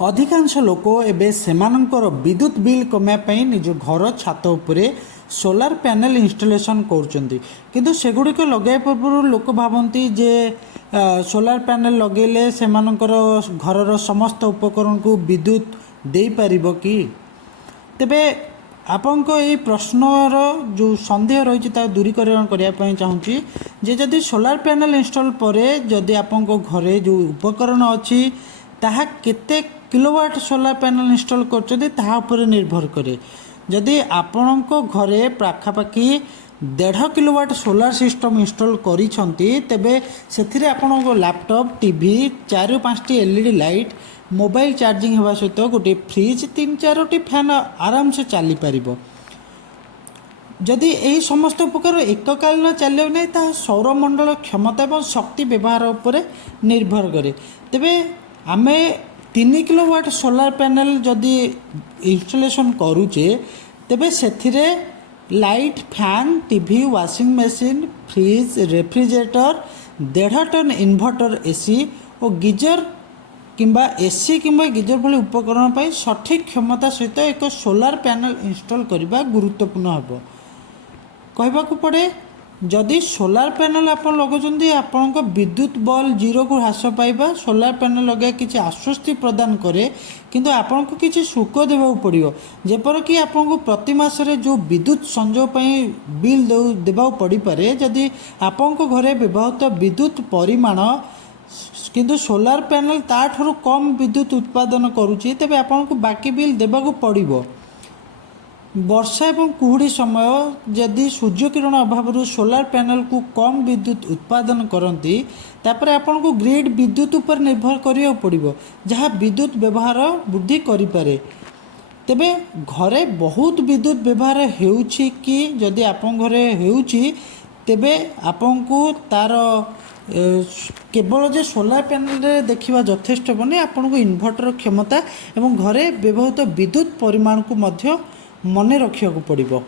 अधिकांश लोक एबे सेमानंकर विद्युत बिल कमाई निज घर छात उपरे सोलार पैनल इंस्टॉलेशन करुँच किंतु सेगुड़िक लगे पूर्व लोक भावती जे सोलार पैनल लगेले सेमानंकर घरर समस्त उपकरण को विद्युत दे पारिबो कि तेबे आपंक ये प्रश्नर जो सन्देह रही दूरीकरण करने चाहूँगी जे जदि सोलार पैनल इंस्टॉल पर जदि आपंक घरे जो उपकरण अच्छी ताहा केते किलोवाट सोलार पैनल इंस्टॉल कर निर्भर करे। जदि आपणक घरे पाखापाखि 1.5 किलोवाट सोलार सिस्टम इंस्टॉल करिसंती तेबे सेथिरे आपणक laptop TV 4-5 LED light mobile charging होगा सहित गोटे फ्रिज 3-4 फैन आराम से चली पारिबो। जदि यही समस्त उपकार एककालीन चलो नहीं ता सौरमंडल क्षमता और शक्ति व्यवहार उपर निर्भर करे। तेबे आमे 3 किलोवाट सोलार पैनल जदि इंस्टॉलेशन करूचे तेबे सेथिरे light fan TV washing machine fridge refrigerator 1.5 ton inverter AC और गीजर किंबा एसी किंबा गीजर भली उपकरण पर सठिक क्षमता सहित एक सोलार पैनल इंस्टॉल करने गुरुत्वपूर्ण हम कहवाक पड़े। जदि सोलार पैनल आप लगुंट आपण विद्युत बल जीरो को ह्रास पाइबा सोलार पैनल लगे किसी आश्वस्ति प्रदान करे किंतु आपन को किसी शुल्क देवा पड़ो जेपर कि आपन को प्रति मासरे जो विद्युत संजोग बिल देवा पड़ पारे। जदि आपन को घरे व्यवहृत विद्युत परिमाण किंतु सोलार पैनल ताठू कम विद्युत उत्पादन करुच्ची तेबे आपन को बाकी बिल देवा पड़ो। वर्षा एवं कुहुड़ी समय जदि सूर्यकिरण अभाव सोलार पैनल को कम विद्युत उत्पादन करती तापर आपन को ग्रिड विद्युत उपर निर्भर करिया पड़िबो जहाँ विद्युत व्यवहार वृद्धि करिपारे। तेबे घरे बहुत विद्युत व्यवहार हेउछि कि जदि आपन घरे हेउछि तेबे आपन को तार केवल जे सोलार पैनल रे देखिबा यथेष्ट बने आपन को इन्वर्टर क्षमता एवं घरे व्यवहृत विद्युत परिमाण को मध्य मन रखा पड़ो।